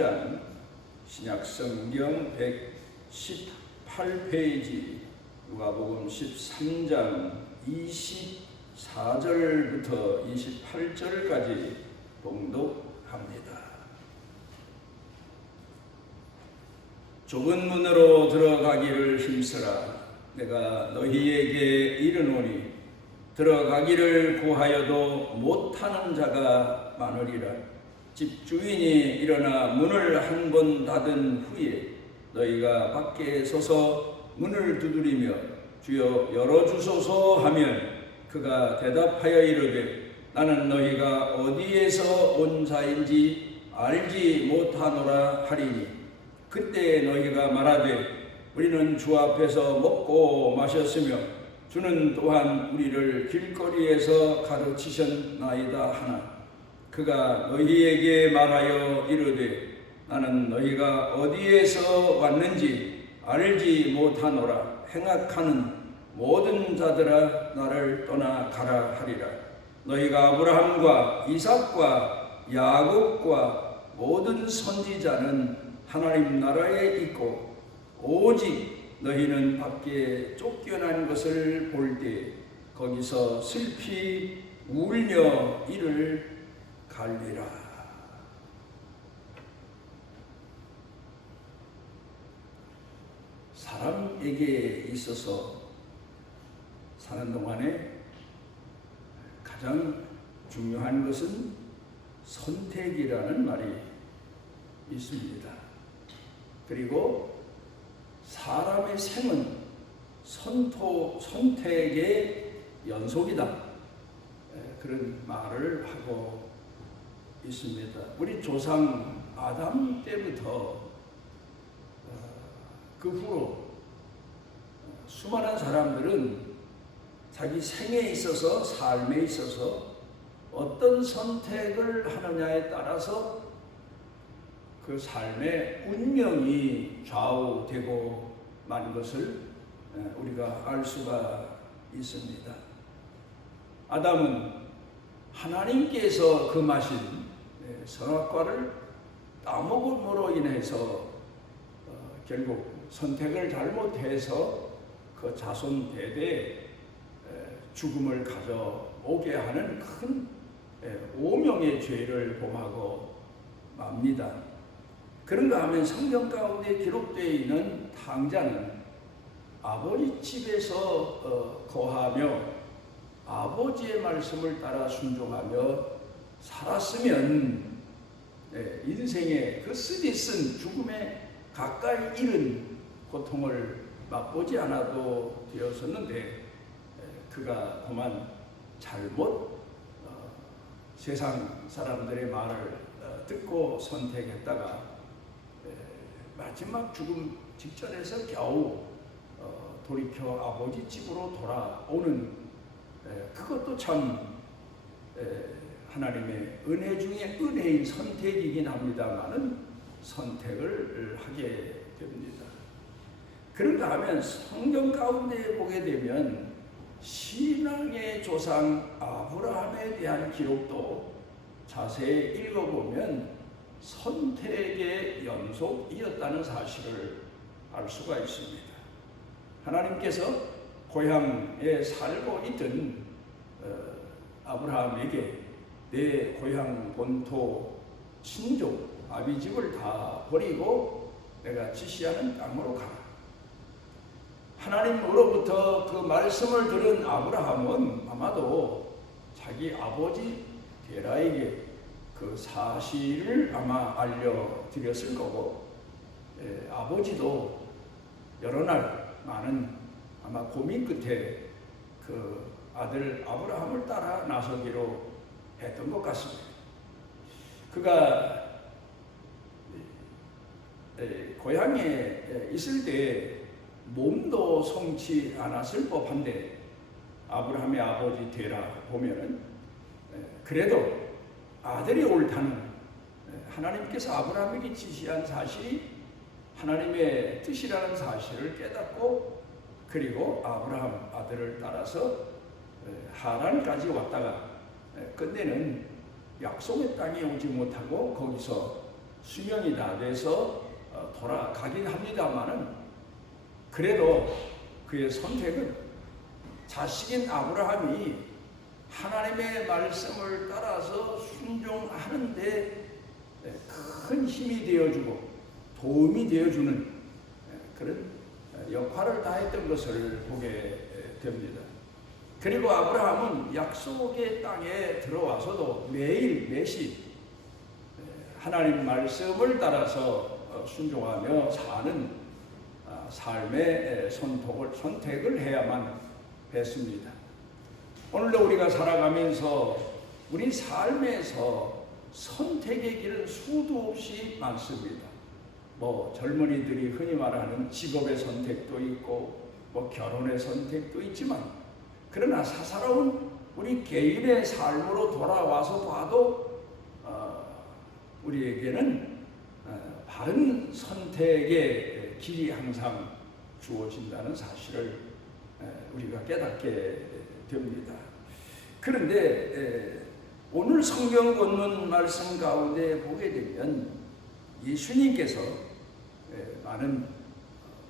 13장 신약성경 118페이지 누가복음 13장 24절부터 28절까지 봉독합니다. 좁은 문으로 들어가기를 힘쓰라. 내가 너희에게 이르노니 들어가기를 구하여도 못하는 자가 많으리라. 집주인이 일어나 문을 한 번 닫은 후에 너희가 밖에 서서 문을 두드리며 주여 열어주소서 하면 그가 대답하여 이르되 나는 너희가 어디에서 온 자인지 알지 못하노라 하리니 그때 너희가 말하되 우리는 주 앞에서 먹고 마셨으며 주는 또한 우리를 길거리에서 가르치셨나이다 하나 그가 너희에게 말하여 이르되 나는 너희가 어디에서 왔는지 알지 못하노라. 행악하는 모든 자들아 나를 떠나 가라 하리라. 너희가 아브라함과 이삭과 야곱과 모든 선지자는 하나님 나라에 있고 오직 너희는 밖에 쫓겨난 것을 볼 때 거기서 슬피 울며 이를 갈리라. 사람에게 있어서 사는 동안에 가장 중요한 것은 선택이라는 말이 있습니다. 그리고 사람의 생은 선택의 연속이다. 그런 말을 하고 있습니다. 우리 조상 아담 때부터 그 후로 수많은 사람들은 자기 생에 있어서 삶에 있어서 어떤 선택을 하느냐에 따라서 그 삶의 운명이 좌우되고 만 것을 우리가 알 수가 있습니다. 아담은 하나님께서 금하신 선악과를 따먹음으로 인해서 결국 선택을 잘못해서 그 자손 대대에 죽음을 가져오게 하는 큰 오명의 죄를 범하고 맙니다. 그런가 하면 성경 가운데 기록되어 있는 탕자는 아버지 집에서 거하며 아버지의 말씀을 따라 순종하며 살았으면 인생의 그 쓰디쓴 죽음에 가까이 이른 고통을 맛보지 않아도 되었었는데 그가 그만 잘못 세상 사람들의 말을 듣고 선택했다가 마지막 죽음 직전에서 겨우 돌이켜 아버지 집으로 돌아오는 그것도 참 하나님의 은혜 중에 은혜인 선택이긴 합니다만은 선택을 하게 됩니다. 그런가 하면 성경 가운데 보게 되면 신앙의 조상 아브라함에 대한 기록도 자세히 읽어보면 선택의 연속이었다는 사실을 알 수가 있습니다. 하나님께서 고향에 살고 있던 아브라함에게 내 고향 본토 친족 아비집을 다 버리고 내가 지시하는 땅으로 가라. 하나님으로부터 그 말씀을 들은 아브라함은 아마도 자기 아버지 데라에게 그 사실을 아마 알려드렸을 거고 아버지도 여러 날 많은 아마 고민 끝에 그 아들 아브라함을 따라 나서기로 했던 것 같습니다. 그가 고향에 있을 때 몸도 성치 않았을 법한데 아브라함의 아버지 데라 보면은 그래도 아들이 옳다는 하나님께서 아브라함에게 지시한 사실이 하나님의 뜻이라는 사실을 깨닫고 그리고 아브라함 아들을 따라서 하란까지 왔다가 끝내는 약속의 땅에 오지 못하고 거기서 수명이 다 돼서 돌아가긴 합니다만은 그래도 그의 선택은 자식인 아브라함이 하나님의 말씀을 따라서 순종하는데 큰 힘이 되어주고 도움이 되어주는 그런 역할을 다했던 것을 보게 됩니다. 그리고 아브라함은 약속의 땅에 들어와서도 매일 매시 하나님 말씀을 따라서 순종하며 사는 삶의 선택을 해야만 했습니다. 오늘도 우리가 살아가면서 우리 삶에서 선택의 길은 수도 없이 많습니다. 젊은이들이 흔히 말하는 직업의 선택도 있고 결혼의 선택도 있지만 그러나 사사로운 우리 개인의 삶으로 돌아와서 봐도 우리에게는 바른 선택의 길이 항상 주어진다는 사실을 우리가 깨닫게 됩니다. 그런데 오늘 성경 본문 말씀 가운데 보게 되면 예수님께서 많은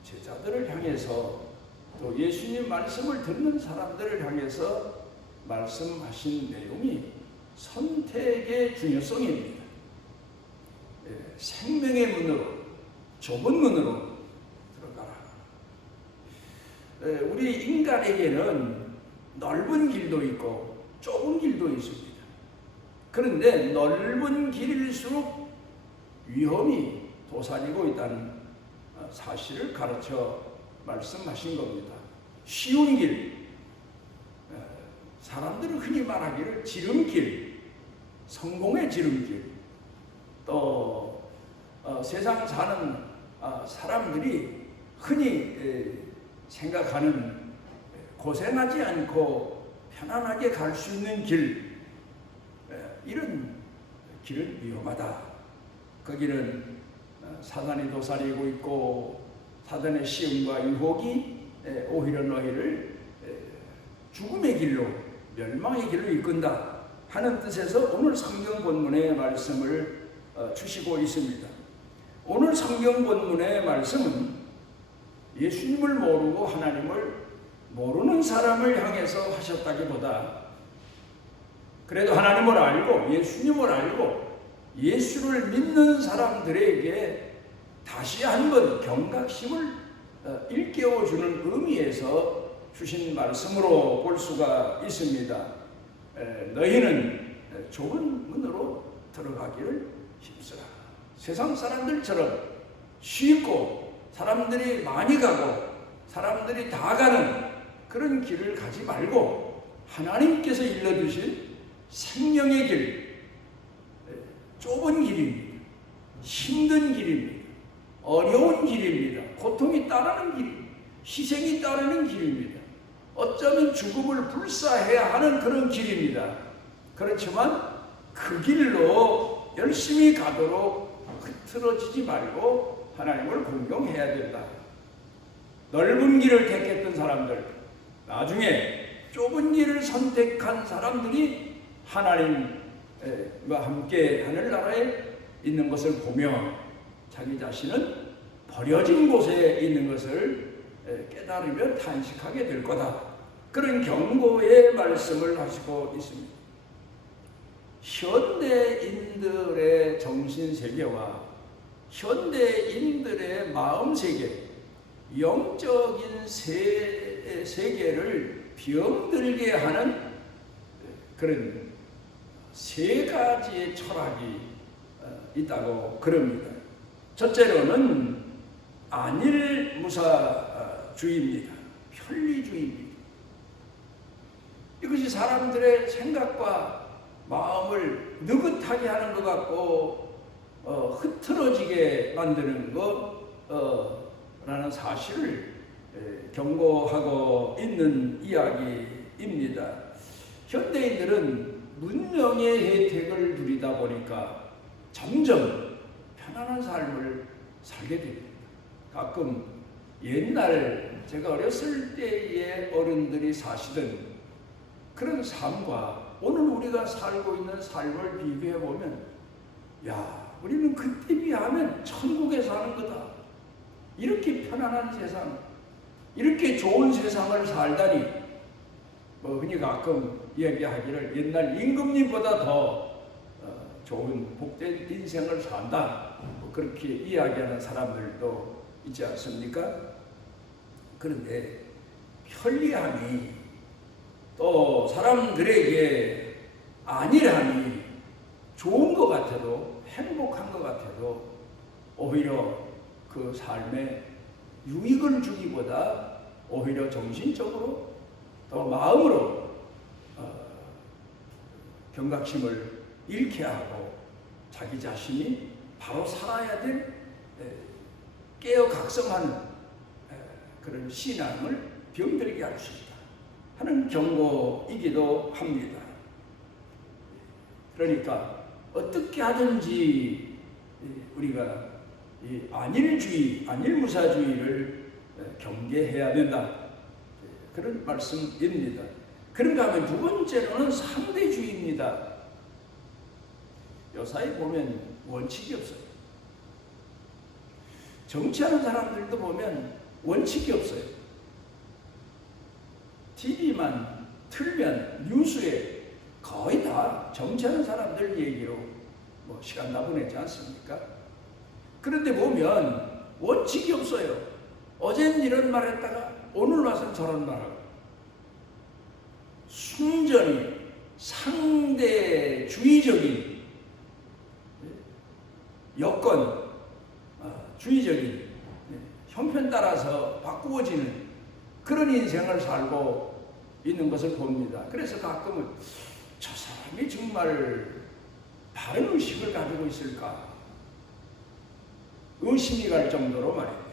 제자들을 향해서 또 예수님 말씀을 듣는 사람들을 향해서 말씀하신 내용이 선택의 중요성입니다. 생명의 문으로, 좁은 문으로 들어가라. 우리 인간에게는 넓은 길도 있고 좁은 길도 있습니다. 그런데 넓은 길일수록 위험이 도사리고 있다는 사실을 가르쳐 말씀하신 겁니다. 쉬운 길, 사람들은 흔히 말하기를 지름길, 성공의 지름길, 또 세상 사는 사람들이 흔히 생각하는 고생하지 않고 편안하게 갈 수 있는 길, 이런 길은 위험하다. 거기는 사단이 도사리고 있고 사단의 시험과 유혹이 오히려 너희를 죽음의 길로, 멸망의 길로 이끈다 하는 뜻에서 오늘 성경 본문의 말씀을 주시고 있습니다. 오늘 성경 본문의 말씀은 예수님을 모르고 하나님을 모르는 사람을 향해서 하셨다기보다 그래도 하나님을 알고 예수님을 알고 예수를 믿는 사람들에게 다시 한번 경각심을 일깨워주는 의미에서 주신 말씀으로 볼 수가 있습니다. 너희는 좁은 문으로 들어가기를 힘쓰라. 세상 사람들처럼 쉽고 사람들이 많이 가고 사람들이 다 가는 그런 길을 가지 말고 하나님께서 일러주신 생명의 길, 좁은 길입니다. 힘든 길입니다. 어려운 길입니다. 고통이 따르는 길입니다. 희생이 따르는 길입니다. 어쩌면 죽음을 불사해야 하는 그런 길입니다. 그렇지만 그 길로 열심히 가도록 흐트러지지 말고 하나님을 공경해야 된다. 넓은 길을 택했던 사람들, 나중에 좁은 길을 선택한 사람들이 하나님과 함께 하늘나라에 있는 것을 보며 자기 자신은 버려진 곳에 있는 것을 깨달으며 탄식하게 될 거다. 그런 경고의 말씀을 하시고 있습니다. 현대인들의 정신세계와 현대인들의 마음세계, 영적인 세계를 병들게 하는 그런 세 가지의 철학이 있다고 그럽니다. 첫째로는 안일무사주의입니다. 편리주의입니다. 이것이 사람들의 생각과 마음을 느긋하게 하는 것 같고 흐트러지게 만드는 것라는 사실을 경고하고 있는 이야기입니다. 현대인들은 문명의 혜택을 누리다 보니까 점점 편안한 삶을 살게 됩니다. 가끔 옛날 제가 어렸을 때의 어른들이 사시던 그런 삶과 오늘 우리가 살고 있는 삶을 비교해 보면, 야, 우리는 그때 비하면 천국에 사는 거다. 이렇게 편안한 세상, 이렇게 좋은 세상을 살다니, 흔히 가끔 이야기하기를 옛날 임금님보다 더 좋은 복된 인생을 산다, 그렇게 이야기하는 사람들도 있지 않습니까? 그런데 편리함이 또 사람들에게 안일함이 좋은 것 같아도, 행복한 것 같아도 오히려 그 삶에 유익을 주기보다 오히려 정신적으로 또 마음으로 경각심을 잃게 하고 자기 자신이 바로 살아야 될 깨어 각성하는 그런 신앙을 병들게 할 수 있다 하는 경고이기도 합니다. 그러니까 어떻게 하든지 우리가 이 안일주의, 안일무사주의를 경계해야 된다, 그런 말씀입니다. 그런가 하면 두 번째로는 상대주의입니다. 요사이 보면 원칙이 없어요. 정치하는 사람들도 보면 원칙이 없어요. TV만 틀면 뉴스에 거의 다 정치하는 사람들 얘기로 시간 다 보내지 않습니까? 그런데 보면 원칙이 없어요. 어제는 이런 말 했다가 오늘 와서 저런 말하고, 순전히 상대주의적인, 여건 주의적인, 형편 따라서 바꾸어지는 그런 인생을 살고 있는 것을 봅니다. 그래서 가끔은 저 사람이 정말 바른 의식을 가지고 있을까 의심이 갈 정도로 말입니다.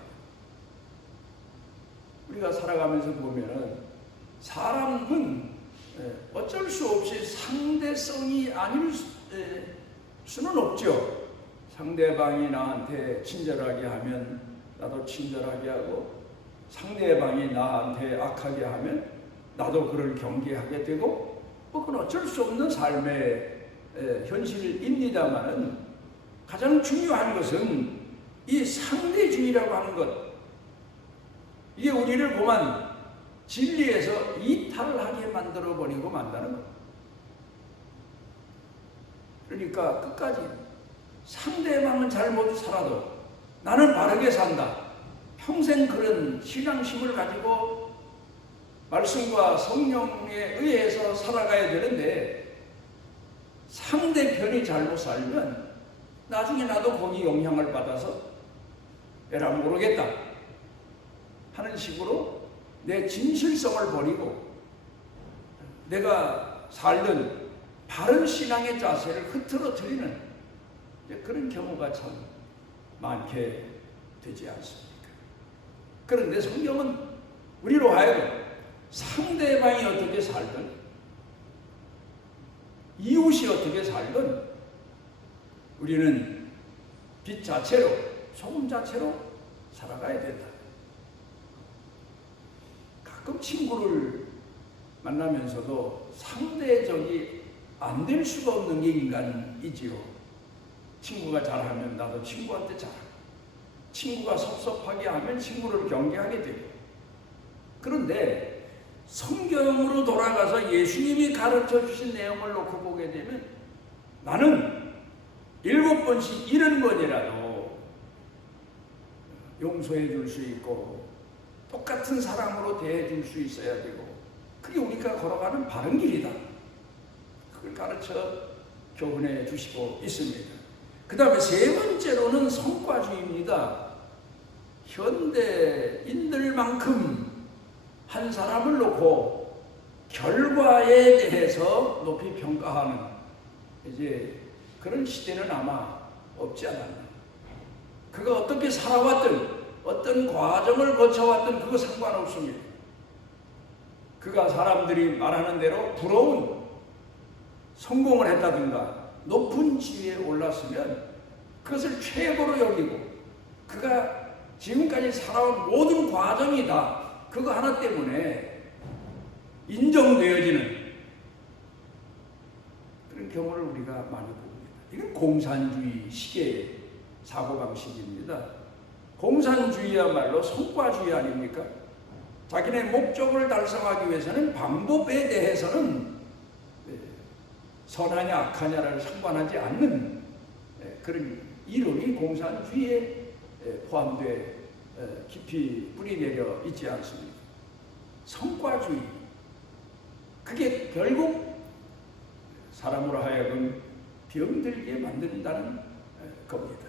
우리가 살아가면서 보면은 사람은 어쩔 수 없이 상대성이 아닐 수는 없죠. 상대방이 나한테 친절하게 하면 나도 친절하게 하고, 상대방이 나한테 악하게 하면 나도 그를 경계하게 되고, 그건 어쩔 수 없는 삶의 현실입니다만은 가장 중요한 것은 이 상대주의라고 하는 것, 이게 우리를 그만 진리에서 이탈하게 만들어버리고 만다는 것. 그러니까 끝까지 상대방은 잘못 살아도 나는 바르게 산다, 평생 그런 신앙심을 가지고 말씀과 성령에 의해서 살아가야 되는데, 상대편이 잘못 살면 나중에 나도 거기 영향을 받아서 에라 모르겠다 하는 식으로 내 진실성을 버리고 내가 살던 바른 신앙의 자세를 흐트러뜨리는 그런 경우가 참 많게 되지 않습니까? 그런데 성경은 우리로 하여금 상대방이 어떻게 살든, 이웃이 어떻게 살든 우리는 빛 자체로, 소금 자체로 살아가야 된다. 가끔 친구를 만나면서도 상대적이 안 될 수가 없는 게 인간이지요. 친구가 잘하면 나도 친구한테 잘하고, 친구가 섭섭하게 하면 친구를 경계하게 되고. 그런데 성경으로 돌아가서 예수님이 가르쳐 주신 내용을 놓고 보게 되면 나는 7번씩 70번이라도 용서해 줄 수 있고 똑같은 사람으로 대해 줄 수 있어야 되고, 그게 우리가 걸어가는 바른 길이다, 그걸 가르쳐 교훈해 주시고 있습니다. 그 다음에 세 번째로는 성과주의입니다. 현대인들만큼 한 사람을 놓고 결과에 대해서 높이 평가하는 이제 그런 시대는 아마 없지 않았나. 그가 어떻게 살아왔든 어떤 과정을 거쳐왔든 그거 상관없습니다. 그가 사람들이 말하는 대로 부러운 성공을 했다든가 높은 지위에 올랐으면 그것을 최고로 여기고, 그가 지금까지 살아온 모든 과정이 다 그거 하나 때문에 인정되어지는 그런 경우를 우리가 많이 봅니다. 이건 공산주의 식의 사고방식입니다. 공산주의야말로 성과주의 아닙니까? 자기네 목적을 달성하기 위해서는 방법에 대해서는 선하냐 악하냐를 상관하지 않는 그런 이론이 공산주의에 포함되어 깊이 뿌리내려 있지 않습니까? 성과주의, 그게 결국 사람으로 하여금 병들게 만든다는 겁니다.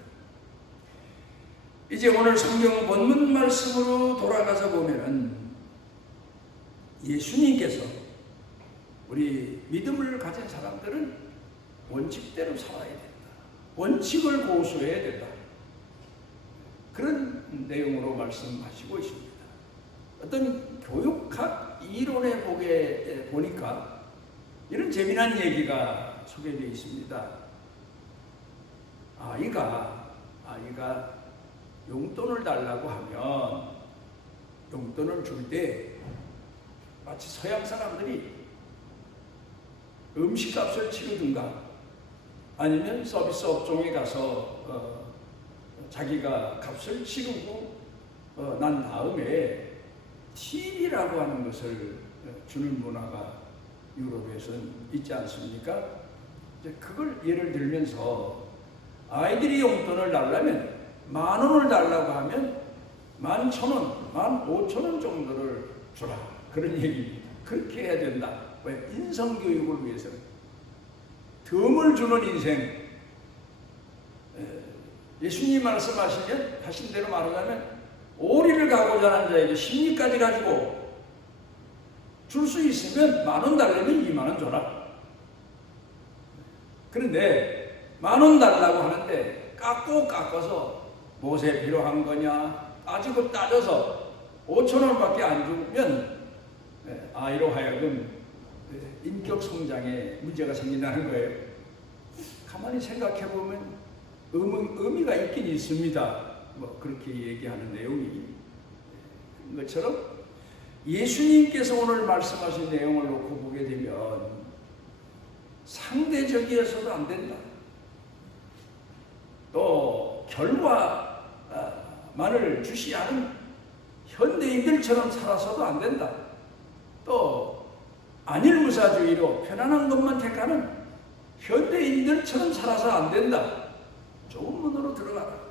이제 오늘 성경 본문 말씀으로 돌아가서 보면은 예수님께서 우리 믿음을 가진 사람들은 원칙대로 살아야 된다. 원칙을 고수해야 된다. 그런 내용으로 말씀하시고 있습니다. 어떤 교육학 이론에 보니까 이런 재미난 얘기가 소개되어 있습니다. 아이가 용돈을 달라고 하면 용돈을 줄 때 마치 서양 사람들이 음식값을 치르든가 아니면 서비스 업종에 가서 자기가 값을 치르고 난 다음에 팁이라고 하는 것을 주는 문화가 유럽에서는 있지 않습니까? 이제 그걸 예를 들면서 아이들이 용돈을 달라면 10,000원을 달라고 하면 11,000원, 15,000원 정도를 주라. 그런 얘기입니다. 그렇게 해야 된다. 왜? 인성교육을 위해서는. 덤을 주는 인생. 예수님 하신 대로 말하자면 오리를 가고자 하는 자에게 십리까지 가지고 줄 수 있으면 10,000원 달라면 20,000원 줘라. 그런데 10,000원 달라고 하는데 깎아서 무엇에 필요한 거냐 따지고 따져서 5,000원밖에 안 주면 아이로 하여금 인격 성장에 문제가 생긴다는 거예요. 가만히 생각해 보면 의미가 있긴 있습니다. 뭐 그렇게 얘기하는 내용이 것처럼 예수님께서 오늘 말씀하신 내용을 놓고 보게 되면 상대적이어서도 안 된다. 또 결과만을 주시하는 현대인들처럼 살아서도 안 된다. 또 안일무사주의로 편안한 것만 택하는 현대인들처럼 살아서 안 된다. 좋은 문으로 들어가라.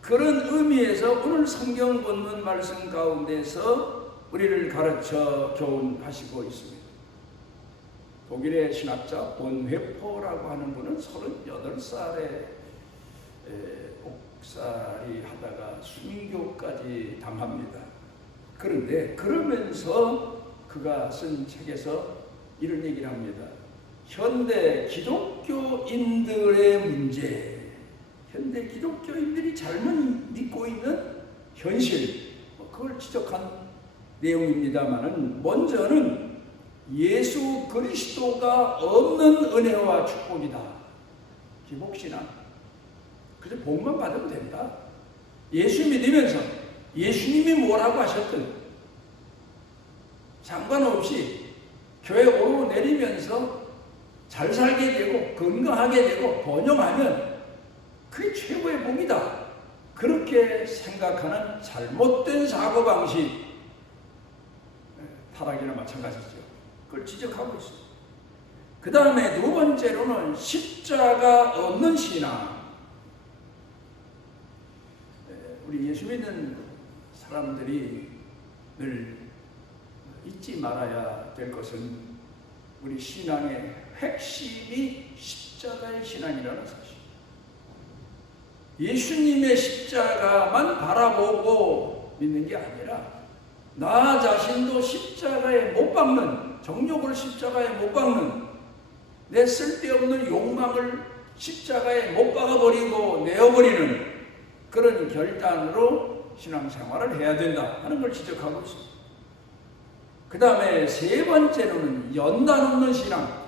그런 의미에서 오늘 성경 본문 말씀 가운데서 우리를 가르쳐 교훈하시고 있습니다. 독일의 신학자 본회포라고 하는 분은 38살에 옥살이 하다가 순교까지 당합니다. 그런데 그러면서 그가 쓴 책에서 이런 얘기를 합니다. 현대 기독교인들의 문제, 현대 기독교인들이 잘못 믿고 있는 현실, 그걸 지적한 내용입니다만은 먼저는 예수 그리스도가 없는 은혜와 축복이다. 기복신앙. 그래서 복만 받으면 된다. 예수 믿으면서 예수님이 뭐라고 하셨든 상관없이 교회 오르내리면서 잘 살게 되고 건강하게 되고 번영하면 그게 최고의 복이다. 그렇게 생각하는 잘못된 사고방식, 타락이나 마찬가지죠. 그걸 지적하고 있습니다. 그 다음에 두 번째로는 십자가 없는 신앙. 우리 예수 믿는 사람들이 늘 잊지 말아야 될 것은 우리 신앙의 핵심이 십자가의 신앙이라는 사실. 예수님의 십자가만 바라보고 믿는 게 아니라 나 자신도 십자가에 못 박는, 정욕을 십자가에 못 박는, 내 쓸데없는 욕망을 십자가에 못 박아버리고 내어버리는 그런 결단으로 신앙생활을 해야 된다 하는 걸 지적하고 있습니다. 그 다음에 세 번째로는 연단 없는 신앙.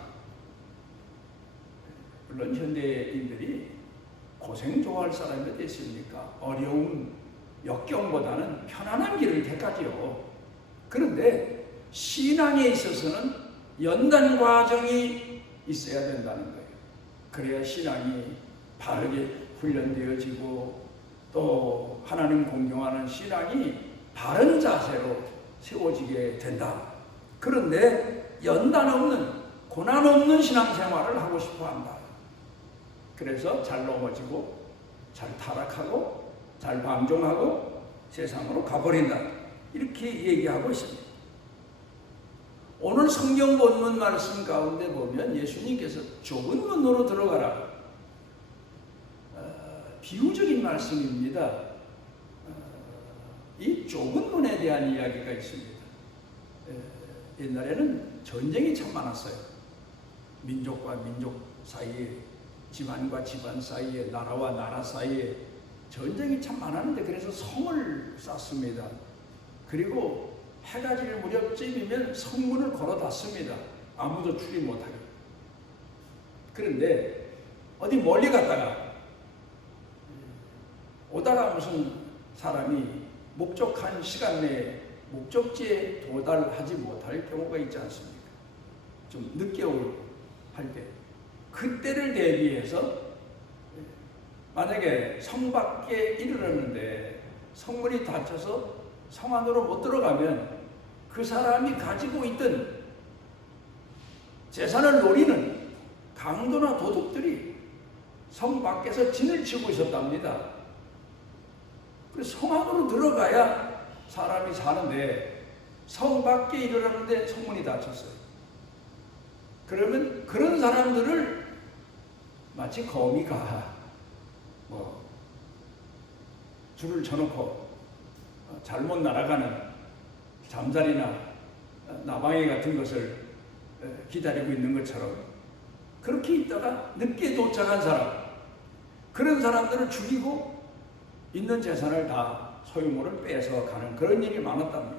물론 현대인들이 고생 좋아할 사람이 어디 있습니까? 어려운 역경보다는 편안한 길을 택하지요. 그런데 신앙에 있어서는 연단 과정이 있어야 된다는 거예요. 그래야 신앙이 바르게 훈련되어지고 또 하나님 공경하는 신앙이 바른 자세로 세워지게 된다. 그런데 연단 없는, 고난 없는 신앙생활을 하고 싶어 한다. 그래서 잘 넘어지고 잘 타락하고 잘 방종하고 세상으로 가버린다. 이렇게 얘기하고 있습니다. 오늘 성경 본문 말씀 가운데 보면 예수님께서 좁은 문으로 들어가라. 비유적인 말씀입니다. 이 좁은 문에 대한 이야기가 있습니다. 옛날에는 전쟁이 참 많았어요. 민족과 민족 사이에, 집안과 집안 사이에, 나라와 나라 사이에 전쟁이 참 많았는데 그래서 성을 쌓습니다. 그리고 해가 질 무렵쯤이면 성문을 걸어 닫습니다. 아무도 출입 못하게. 그런데 어디 멀리 갔다가 오다가 무슨 사람이 목적한 시간 내에 목적지에 도달하지 못할 경우가 있지 않습니까? 좀 늦게 할 때. 그때를 대비해서 만약에 성 밖에 이르렀는데 성문이 닫혀서 성 안으로 못 들어가면 그 사람이 가지고 있던 재산을 노리는 강도나 도둑들이 성 밖에서 진을 치고 있었답니다. 그래서 성 안으로 들어가야 사람이 사는데 성 밖에 이르렀는데 성문이 닫혔어요. 그러면 그런 사람들을 마치 거미가 줄을 쳐놓고 잘못 날아가는 잠자리나 나방이 같은 것을 기다리고 있는 것처럼 그렇게 있다가 늦게 도착한 사람, 그런 사람들을 죽이고 있는 재산을 다 소유물을 빼서 가는 그런 일이 많았답니다.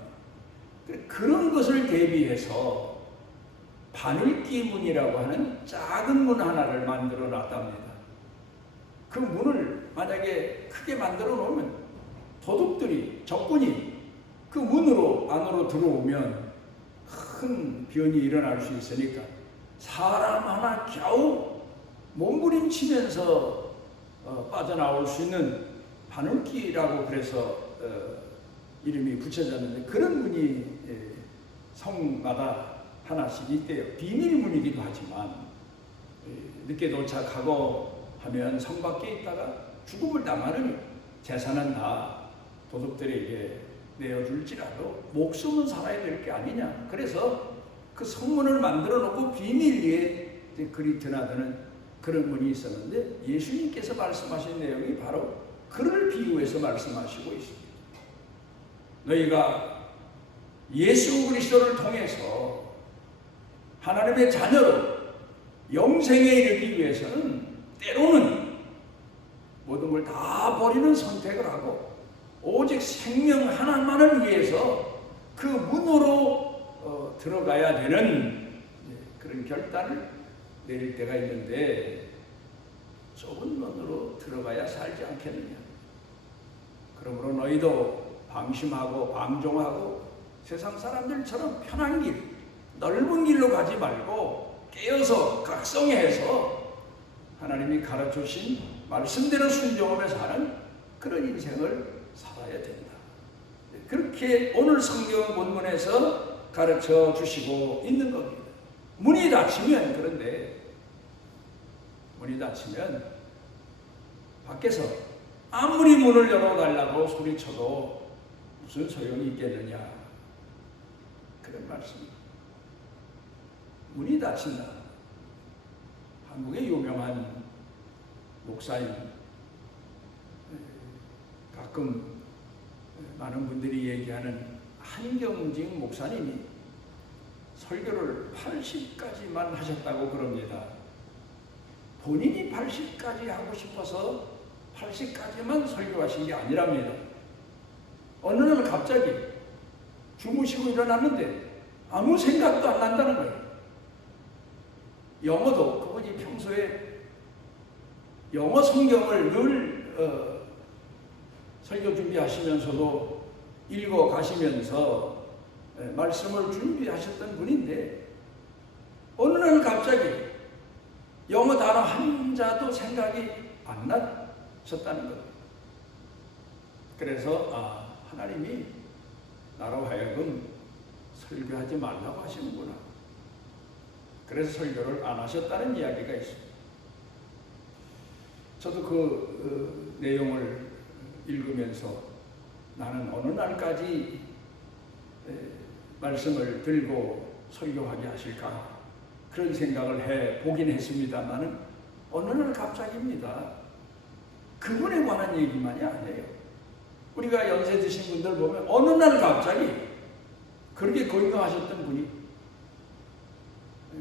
그런 것을 대비해서 바늘기 문이라고 하는 작은 문 하나를 만들어 놨답니다. 그 문을 만약에 크게 만들어 놓으면 도둑들이, 적군이 그 문으로 안으로 들어오면 큰 변이 일어날 수 있으니까 사람 하나 겨우 몸부림치면서 빠져나올 수 있는 바늘기라고 그래서 이름이 붙여졌는데, 그런 문이 성마다 하나씩 있대요. 비밀문이기도 하지만 늦게 도착하고 하면 성 밖에 있다가 죽음을 당하는 재산은 다 도둑들에게 내어줄지라도 목숨은 살아야 될 게 아니냐. 그래서 그 성문을 만들어 놓고 비밀리에 글이 드나드는 그런 문이 있었는데, 예수님께서 말씀하신 내용이 바로 그를 비유해서 말씀하시고 있습니다. 너희가 예수 그리스도를 통해서 하나님의 자녀로 영생에 이르기 위해서는 때로는 모든 걸 다 버리는 선택을 하고 오직 생명 하나만을 위해서 그 문으로 들어가야 되는 그런 결단을 내릴 때가 있는데, 좁은 문으로 들어가야 살지 않겠느냐. 그러므로 너희도 방심하고 방종하고 세상 사람들처럼 편한 길, 넓은 길로 가지 말고 깨어서 각성해서 하나님이 가르쳐주신 말씀대로 순종하며 사는 그런 인생을 살아야 된다. 그렇게 오늘 성경 본문에서 가르쳐 주시고 있는 겁니다. 문이 닫히면, 그런데 문이 닫히면 밖에서 아무리 문을 열어달라고 소리쳐도 무슨 소용이 있겠느냐, 그런 말씀입니다. 문이 닫힌다. 한국의 유명한 목사님, 가끔 많은 분들이 얘기하는 한경직 목사님이 설교를 80까지만 하셨다고 그럽니다. 본인이 80까지 하고 싶어서 80까지만 설교하신 게 아니랍니다. 어느 날 갑자기 주무시고 일어났는데 아무 생각도 안 난다는 거예요. 영어도 그분이 평소에 영어 성경을 늘 설교 준비하시면서도 읽어 가시면서 말씀을 준비하셨던 분인데, 어느 날 갑자기 영어 단어 한자도 생각이 안 나셨다는 것. 그래서 하나님이 나로 하여금 설교하지 말라고 하시는구나. 그래서 설교를 안 하셨다는 이야기가 있습니다. 저도 그 내용을 읽으면서 나는 어느 날까지 말씀을 들고 설교하게 하실까 그런 생각을 해보긴 했습니다만은 어느 날 갑자기입니다. 그분에 관한 얘기만이 아니에요. 우리가 연세 드신 분들 보면 어느 날 갑자기 그렇게 건강하셨던 분이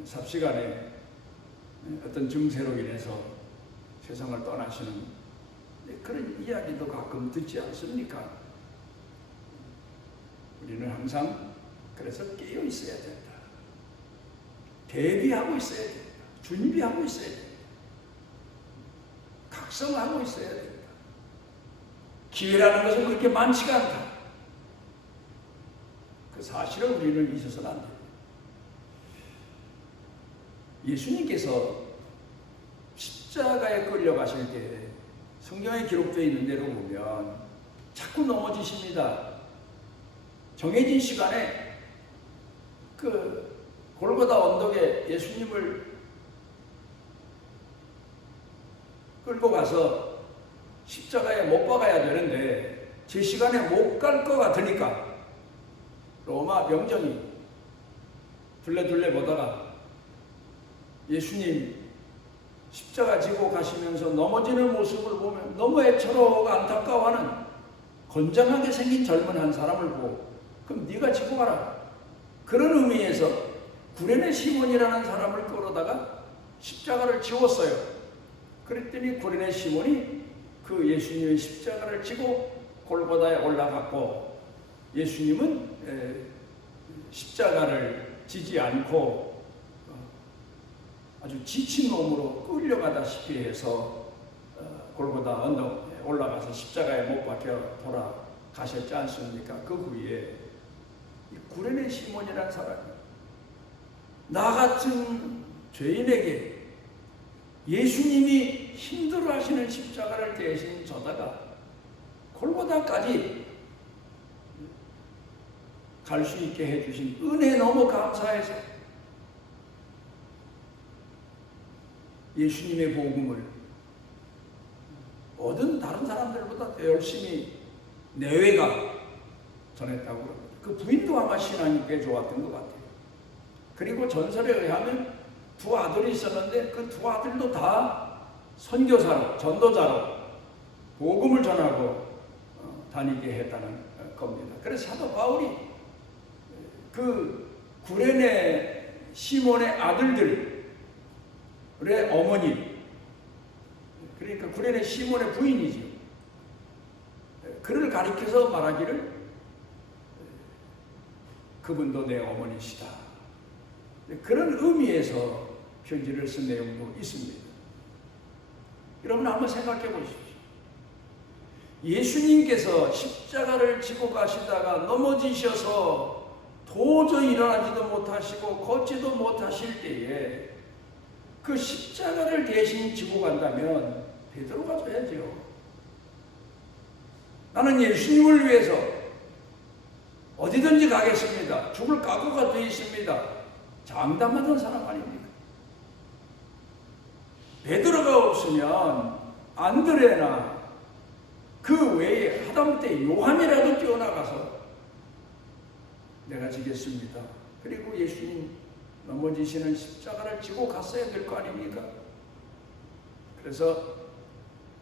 삽시간에 어떤 증세로 인해서 세상을 떠나시는 그런 이야기도 가끔 듣지 않습니까? 우리는 항상 그래서 깨어 있어야 된다. 대비하고 있어야 된다. 준비하고 있어야 된다. 각성하고 있어야 된다. 기회라는 것은 그렇게 많지가 않다. 그 사실을 우리는 잊어서는 안 됩니다. 예수님께서 십자가에 끌려가실 때 성경에 기록되어 있는 대로 보면 자꾸 넘어지십니다. 정해진 시간에 그 골고다 언덕에 예수님을 끌고 가서 십자가에 못 박아야 되는데 제 시간에 못 갈 것 같으니까 로마 병정이 둘레둘레 보다가 예수님 십자가 지고 가시면서 넘어지는 모습을 보면 너무 애처로워하고 안타까워하는 건장하게 생긴 젊은 한 사람을 보고 그럼 네가 지고 가라. 그런 의미에서 구레네 시몬이라는 사람을 끌어다가 십자가를 지웠어요. 그랬더니 구레네 시몬이 그 예수님의 십자가를 지고 골고다에 올라갔고 예수님은 십자가를 지지 않고 아주 지친 몸으로 끌려가다시피 해서 골고다 언덕에 올라가서 십자가에 못 박혀 돌아가셨지 않습니까? 그 후에 구레네 시몬이라는 사람이 나 같은 죄인에게 예수님이 힘들어하시는 십자가를 대신 져다가 골고다까지 갈 수 있게 해주신 은혜 너무 감사해서 예수님의 복음을 모든 다른 사람들보다 더 열심히 내외가 전했다고 합니다. 그 부인도 아마 신앙이 꽤 좋았던 것 같아요. 그리고 전설에 의하면 두 아들이 있었는데 그 두 아들도 다 선교사로, 전도자로 복음을 전하고 다니게 했다는 겁니다. 그래서 사도 바울이 그 구레네 시몬의 아들들의 어머니, 그러니까 구레네 시몬의 부인이죠. 그를 가리켜서 말하기를 그분도 내 어머니시다. 그런 의미에서 편지를 쓴 내용도 있습니다. 여러분 한번 생각해 보십시오. 예수님께서 십자가를 지고 가시다가 넘어지셔서 도저히 일어나지도 못하시고 걷지도 못하실 때에 그 십자가를 대신 지고 간다면 베드로가 져야죠. 나는 예수님을 위해서 어디든지 가겠습니다. 죽을 각오가 되어 있습니다. 장담하던 사람 아닙니까? 베드로가 없으면 안드레나 그 외에 하다못해 요한이라도 뛰어나가서 내가 지겠습니다. 그리고 예수님 넘어지시는 십자가를 지고 갔어야 될 거 아닙니까? 그래서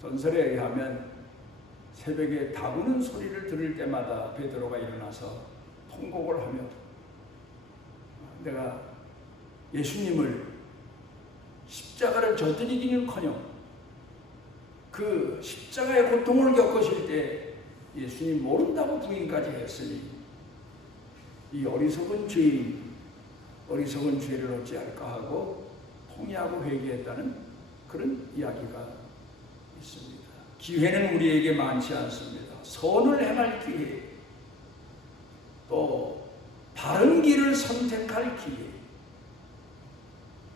전설에 의하면 새벽에 다구는 소리를 들을 때마다 베드로가 일어나서 통곡을 하며 내가 예수님을 십자가를 져드리기는커녕 그 십자가의 고통을 겪으실 때 예수님 모른다고 부인까지 했으니 이 어리석은 죄인, 어리석은 죄를 어찌할까 하고 통회하고 회개했다는 그런 이야기가 있습니다. 기회는 우리에게 많지 않습니다. 선을 행할 기회, 또 바른 길을 선택할 기회,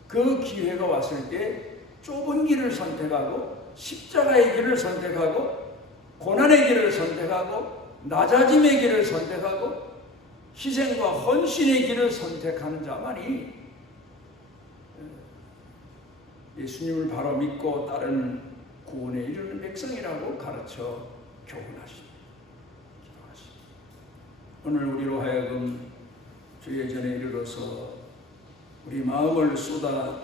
그 기회가 왔을 때 좁은 길을 선택하고 십자가의 길을 선택하고 고난의 길을 선택하고 낮아짐의 길을 선택하고 희생과 헌신의 길을 선택하는 자만이 예수님을 바로 믿고 따르는 구원에 이르는 백성이라고 가르쳐 교훈하십니다. 기도하십니다. 오늘 우리로 하여금 주의 전에 이르러서 우리 마음을 쏟아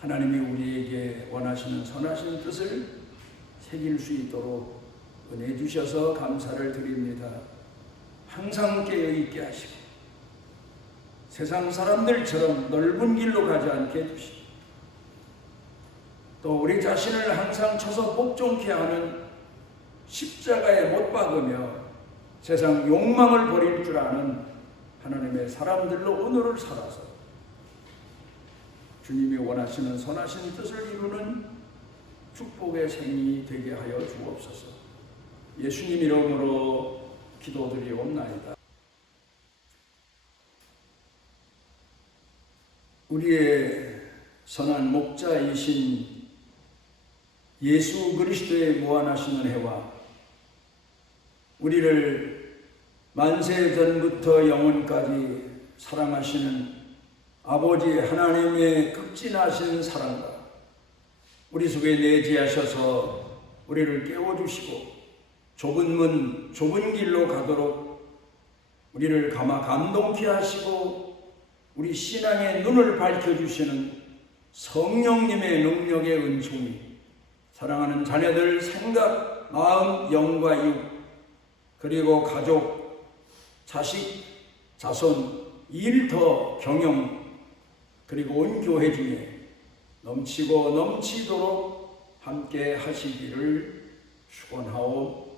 하나님이 우리에게 원하시는 선하신 뜻을 새길 수 있도록 은혜 주셔서 감사를 드립니다. 항상 깨어있게 하시고 세상 사람들처럼 넓은 길로 가지 않게 해주시고 또 우리 자신을 항상 쳐서 복종케 하는 십자가에 못 박으며 세상 욕망을 버릴 줄 아는 하나님의 사람들로 오늘을 살아서 주님이 원하시는 선하신 뜻을 이루는 축복의 생이 되게 하여 주옵소서. 예수님 이름으로 기도드리옵나이다. 우리의 선한 목자이신 예수 그리스도의 무한하신 은혜와 우리를 만세 전부터 영원까지 사랑하시는 아버지 하나님의 극진하신 사랑과 우리 속에 내재하셔서 우리를 깨워주시고 좁은 문, 좁은 길로 가도록 우리를 감동케 하시고 우리 신앙의 눈을 밝혀주시는 성령님의 능력의 은총이 사랑하는 자녀들 생각, 마음, 영과 육 그리고 가족, 자식, 자손, 일터, 경영 그리고 온 교회 중에 넘치고 넘치도록 함께 하시기를 축원하옵나이다.